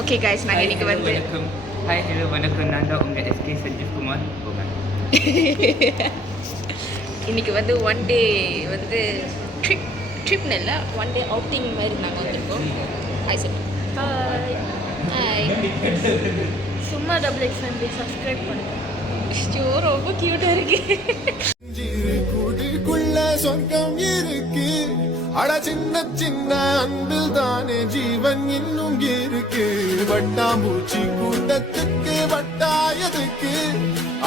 Okay guys நாங்க இன்னைக்கு வந்து ஹாய் ஹலோ வணக்கம் நான் தான் உங்கள் எஸ்கே சஞ்சீவ் குமார் போங்க. இன்னைக்கு வந்து ஒன் டே வந்து ட்ரிப்னு இல்லை ஒன் டே அவுட்டிங் மாதிரி நாங்கள் வந்திருக்கோம். Hi sir. ஹாய். சும்மா டபுள் எக்ஸ் ஃபேமிலி சப்ஸ்கிரைப் பண்ணுங்க. ஐயோ ரொம்ப கியூட்டாக இருக்கு. குடிக்குள்ள சொர்க்கம் இருக்கு, அட சின்ன சின்ன அன்பில் தானே ஜீவன் இன்னும் இருக்கு. வட்டாம்பூச்சி கூட்டத்துக்கு வட்டாயதுக்கு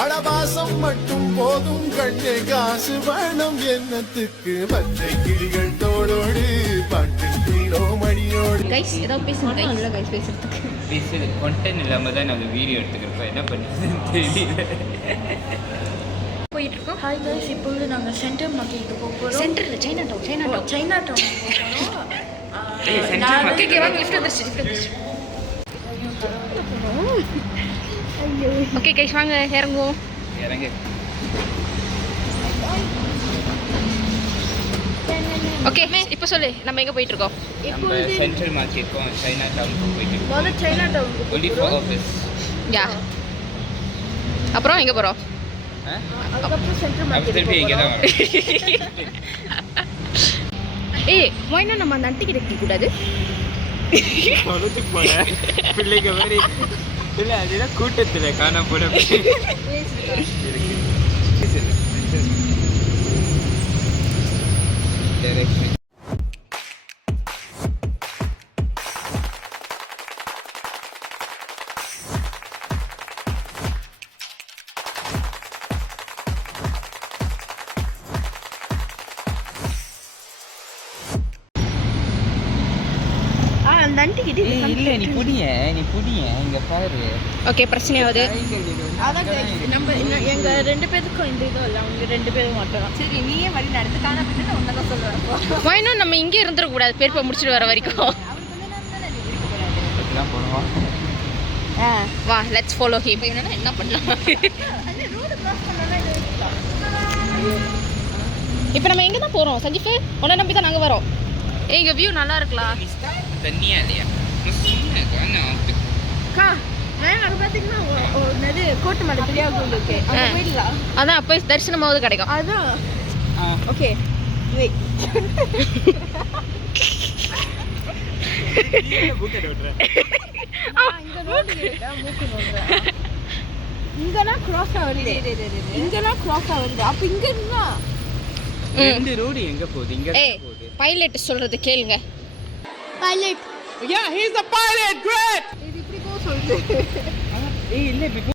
அடவாசம் மட்டும் போதும் கண்ணே, காசு வேணும் என்னத்துக்கு. பச்சை கிளிகள் தோளோடு பாட்டு கிலோ மணியோடு. கைஸ் ஏதாவது பேசுங்க. இல்லை கைஸ் பேசுறதுக்கு பேசுறது கண்டென்ட் இல்லாமல் தான் நான் வீடியோ எடுத்துக்கிறப்ப என்ன பண்ணுறதுன்னு தெரியல. போயிட்டு இருக்கோம். ஹாய் கைஸ், இப்போ வந்து நாங்கள் சென்டர் மார்க்கெட்டுக்கு போக போகிறோம். சென்டரில் சைனா டவுன் ஓகே வாங்க லிஃப்ட் வந்துருச்சு. ஓகே கைஸ் வாங்க இறங்குவோம். இறங்க. ஓகே இப்போ சொல்லு நம்ம எங்கே போயிட்டு இருக்கோம்? நம்ம சென்ட்ரல் மார்க்கெட்டுக்கும் சைனா டவுனுக்கும் போயிட்டு இருக்கோம். முதல்ல சைனா டவுனுக்கு ஒன்லி ஃபார் ஆஃபீஸ். யா அப்புறம் எங்கே போகிறோம்? அதுக்கப்புறம் சென்டர் அப்போ மார்க்கெட் திருப்பி இங்கே தான் வரோம். ஏய் வாய்னா நம்ம அந்த அன்ட்டி கிட்ட கூடாது. தொலைச்சு போல பிள்ளைங்க மாதிரி இல்லை, அதுதான் கூட்டத்தில் காண போட டைரக்ஷன். அந்த ஆண்டி கிட்ட இல்லை நீ புடிய இங்கே பாரு. ஓகே பிரச்சனையாவது. அதான் நம்ம எங்க ரெண்டு பேருக்கும் இந்த இதுவும் இல்லை, அவங்க ரெண்டு பேரும் மட்டும். சரி நீயே வழி நடந்து காண அப்படின்னு ஒன்று தான் சொல்லுவேன். வாய்னா நம்ம இங்கே இருந்துடக்கூடாது, பேர் முடிச்சுட்டு வர வரைக்கும். அப்படிலாம் போனோம். வா லெட்ஸ் ஃபாலோ ஹிம். இப்போ என்னன்னா என்ன பண்ணலாம்? இப்போ நம்ம எங்கே தான் போகிறோம் சஞ்சீஃப்? உன்னை நம்பி தான் நாங்கள் வரோம். எங்க வியூ நல்லா இருக்கலாம். தண்ணியா இல்லையா? அக்கா அங்கே பார்த்தீங்கன்னா என்னது கோட்டை மலை பெரியா கோயில் இருக்கு, அங்கே போயிடலாம். அதான் போய் தரிசனமாவது கிடைக்கும். அதான் ஓகே வெயிட். இங்கனா கிராஸ் ஆகுது, இங்கனா கிராஸ் ஆகுது. அப்ப இங்க இருந்தா இந்த ரோடு எங்க போகுது? இங்க போகுது. பைலட் சொல்றது கேளுங்க. Pilot Yeah, he's a pilot. Great. இது இப்படி போ சொல்லுது. ஏய் இல்ல இப்படி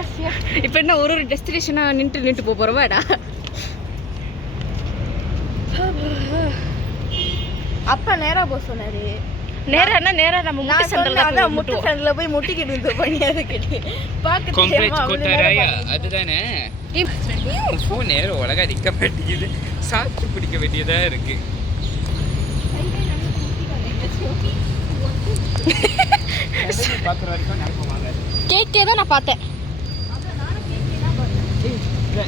எஸ் எஸ். இப்போ என்ன ஒரு டெஸ்டினேஷனா நின்று போறோமாடா? அப்பா நேரா போ சொன்னாரு. நேரா நம்ம முட்டு சந்தல முட்டு சந்தல போய் முட்டிக்கிட்டு இருந்த பண்ணியாத கேட்டி பாக்க காம்ப்ளெக்ஸ் கோட்டராயா அதுதானே. ஃபோன் நேரா உலக அடிக்க மாட்டேங்குது, சாத்து பிடிக்க வேண்டியதா இருக்கு. பாக்குற வரைக்கும் நடக்கும் வாங்க. கேக்கே தான் நான் பார்த்தேன்.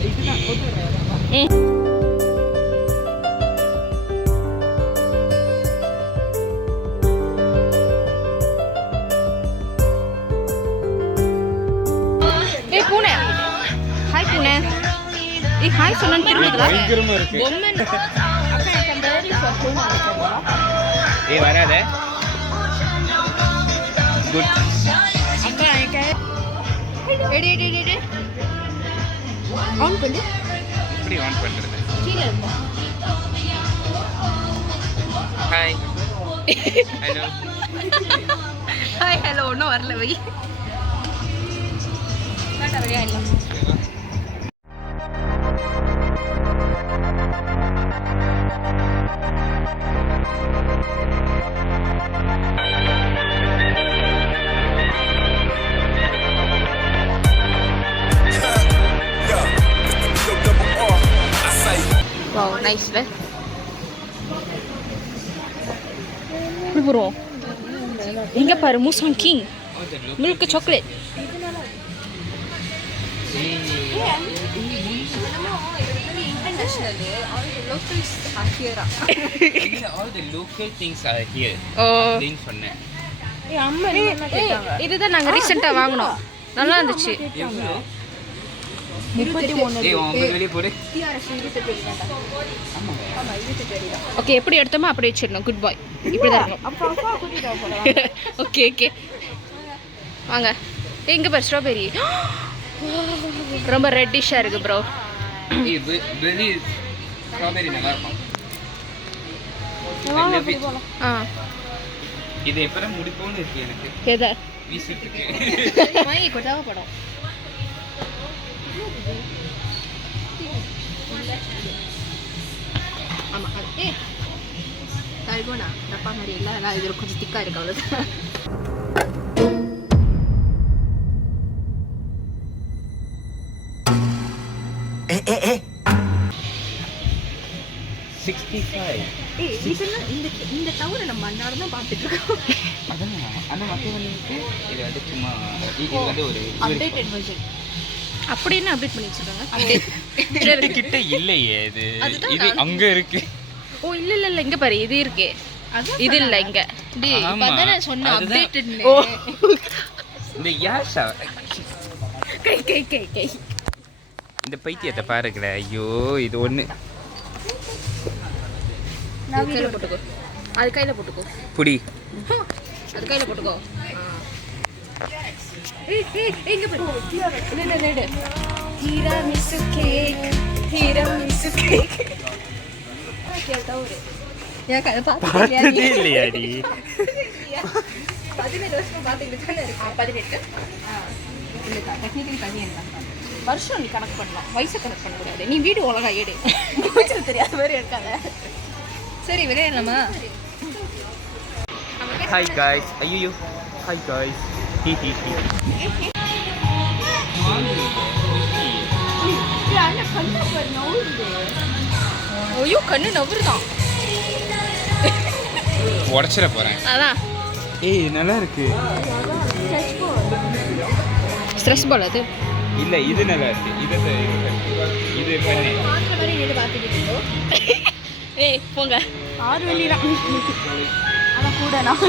இதுதான் கோட்டராயா. பூனை ஹாய் பூனை. ஏய் ஹாய் சொன்னா திரும்பிடுறா. பயங்கரமா இருக்கு. பொம்மன் அக்கா அந்த ஏரி போய் நடக்கறா. ஏய் வராத. குட். அக்கா எங்க எடி ஆன் பண்ணு. எப்படி ஆன் பண்றது? கீழ இருந்து. Hi hello. ஹாய் ஹலோ ஒன்றும் வரல வை. வழியா இல்லை. Wow, nice, right? போகிறோம். இங்கே பாரு Musang King milk chocolate. All the local things are here. அப்படின்னு சொன்னேன். இதுதான் நாங்கள் ரீசெண்டாக வாங்கினோம். நல்லா இருந்துச்சு. எவ்வளோ? 33. ஏய் உங்க வெளியே போடு. ஓகே, எப்படி எடுத்தோமோ அப்படி வச்சிடணும். குட் பாய். இப்படி தான் இருக்கணும். ஓகே ஓகே வாங்க. எங்கே பாரு ஸ்ட்ராபெரி ரொம்ப ரெட்டிஷாக இருக்குது ப்ரோ. வெளி ஸ்ட்ராபெரி நல்லா இருக்கும். ஆ இது எப்பறம் முடிப்போன்னு இருக்கு எனக்கு. எதா வீசிட்டு இருக்கு. வாங்கி கொட்டாவ படம். ஆமாம் அது தல்கோனா டப்பா மாதிரி இல்லை. அதான் இது கொஞ்சம் திக்காக இருக்கு அவ்வளோதான். இந்த தவிர நம்ம அன்னாடம் தான் பார்த்துட்டு இருக்கோம். அதான் அந்த மற்றவங்களுக்கு இது வந்து சும்மா இது வந்து ஒரு அப்டேட்டட் வெர்ஷன் அப்படின்னு அப்டேட் பண்ணி வச்சிருக்காங்க. கிட்ட இல்லையே இது. இது அங்க இருக்கு. ஓ இல்ல இல்ல இல்ல இங்க பாரு இது இருக்கு. இது இல்ல இங்க. டேய் இப்பதான் நான் சொன்ன அப்டேட்டட்னு. ஓ இந்த யாஷா கை கை கை கை இந்த பைத்தியத்தை பாருங்களே. ஐயோ இது ஒண்ணு. நான் கையில போட்டுக்கோ. அது கையில போட்டுக்கோ. புடி. அது கையில போட்டுக்கோ. எங்க பாரு. நெடு ஹீராமிசு கேக். ஹீராமிசு கேக். கேட்டா ஒரு ஏன் கதை பார்த்ததே இல்லையாடி? 17 வருஷம் பார்த்துக்கிட்டு தானே இருக்கு. 18 இல்லைக்கா டெக்னிக்கலி தண்ணி என்ன வருஷம் நீ கணக்கு பண்ணலாம், வயசை கணக்கு பண்ணக்கூடாது. நீ வீடு ஒழுங்கா ஏடு. மூச்சல் தெரியாத மாதிரி இருக்காங்க. சரி விளையாடலாமா? Hi guys. ஐயோ ஹாய் காய்ஸ். ஐயோ கண்ணு நவருதான். உடச்சிட போறேன். அதான் ஏய் நல்லா இருக்கு. ஸ்ட்ரெஸ் பால் அது இல்ல இது நல்லா இருக்கு. இது பண்ணி ஏய் போங்க 6 வெள்ளி தான். ஆனால் கூட நான்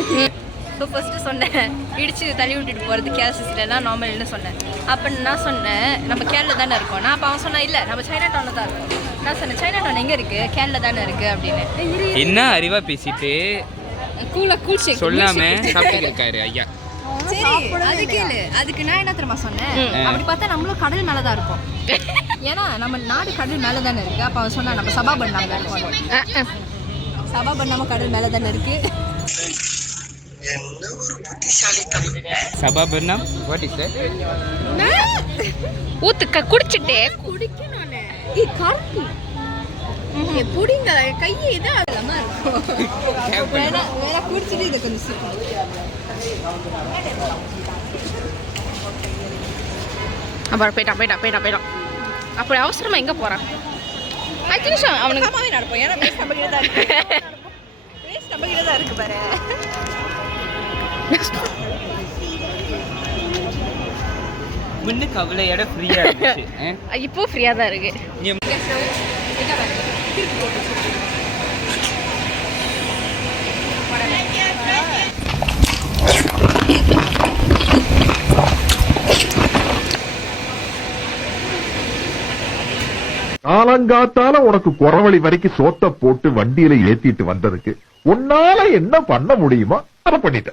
ஸோ ஃபஸ்ட்டு சொன்னேன் இடிச்சு தள்ளி விட்டுட்டு போகிறது கேல்சிஸ்லாம் நார்மல்னு சொன்னேன். அப்போ நான் சொன்னேன் நம்ம கேரளில் தானே இருக்கோம். நான் அப்போ அவன் சொன்னேன் இல்லை நம்ம சைனா டவுனில் தான் இருக்கோம். நான் சொன்னேன் சைனா டவுன் எங்கே இருக்குது? கேரளில் தானே இருக்குது அப்படின்னு. என்ன அறிவா பேசிட்டு கூல் ஷேக் சொல்லாம சாப்பிட்டு இருக்காரு ஐயா. சரி அது கேளு. அதுக்கு நான் என்ன தெரியுமா சொன்னேன், அப்படி பார்த்தா நம்மளும் கடல் மேலே தான் இருக்கோம். ஏன்னா நம்ம நாடு கடல் மேலே தானே இருக்கு. அப்போ அவன் சொன்னா நம்ம சபா பண்ணாம இருக்கோம். சபா பண்ணாம கடல் மேலே தானே இருக்கு. சபாபர்ணம் வாட் இஸ் தட்? ஊத்துக்க குடிச்சிட்டே குடிக்கணும். ஏய் கார்த்தி எப்படிங்க கையை இதா அதமா இருக்கும். வேணா குடிச்சிட்டு இதை கொஞ்சம் சீக்கிரம். அப்புறம் போயிட்டான். அப்படி அவசரமா எங்க போறான்? 5 நிமிஷம் அவனுக்கு அம்மாவே நடப்போம். ஏன்னா பேச நம்ம கிட்ட தான் இருக்கு பாரு. முன்னுக்கு அவ்வளோ ஃப்ரீயா இருந்துச்சு. இப்போ ஃப்ரீயா தான் இருக்கு. காலங்காத்தால உனக்கு குறவழி வரைக்கும் சோத்த போட்டு வண்டியில ஏத்திட்டு வந்ததுக்கு உன்னால என்ன பண்ண முடியுமோ அதை பண்ணிட்ட.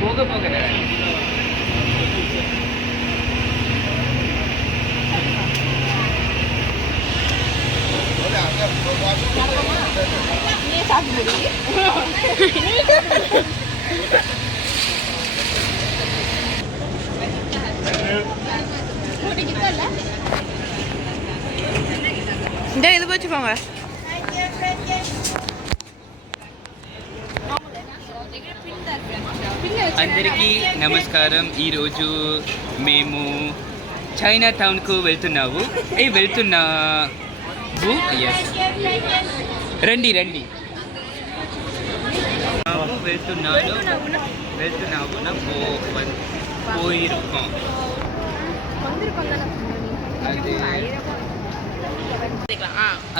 போக இந்த இது வச்சுக்கோங்க. பின்ன అందరికీ నమస్కారం. ఈరోజు మేము చైనా టౌన్కు వెళ్తున్నాము. ఎస్ రండి போயிருக்கோம்.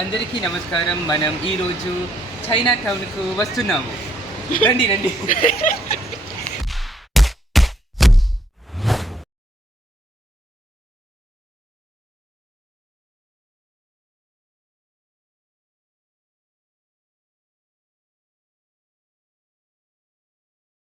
అందరికీ నమస్కారం. మనం ఈరోజు చైనా టౌన్కు వస్తున్నాము. రండి